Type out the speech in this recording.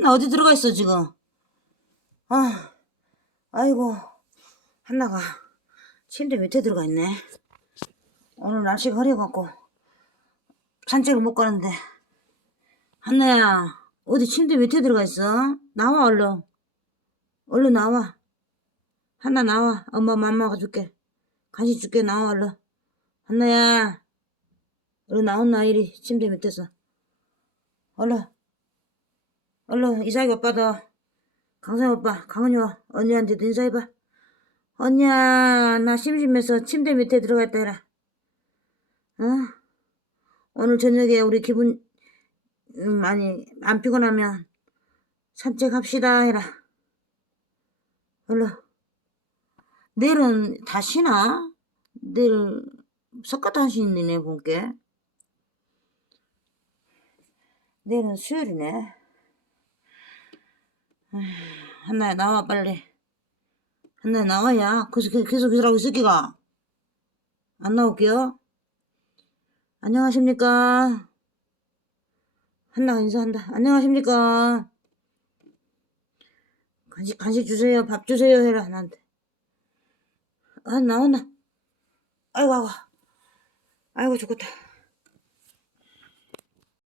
한나 어디 들어가 있어 지금? 아, 아이고. 한나가 침대 밑에 들어가 있네. 오늘 날씨가 흐려갖고 산책을 못 가는데. 한나야 어디 침대 밑에 들어가 있어? 나와 얼른. 얼른 나와. 한나 나와. 엄마 맘마가 줄게. 간식 줄게. 나와 얼른. 한나야 얼른 나온나 이리 침대 밑에서. 얼른 얼른 이사기 오빠도. 강산 오빠 강은이 와. 언니한테도 인사해봐. 언니야 나 심심해서 침대 밑에 들어가 있다 해라. 어? 오늘 저녁에 우리 기분 음, 많이 안 피곤하면 산책합시다 해라. 얼른. 내일은 다 쉬나? 내일 석가탄 쉬는 본게 내일은 수요일이네 한나야 나와 빨리. 한나야 나와야. 계속 계속 계속 있을기가. 안 나올게요. 안녕하십니까. 한나가 인사한다. 안녕하십니까. 간식 간식 주세요. 밥 주세요. 해라 나한테. 아 나오나 아이고 아이고. 아이고 죽겠다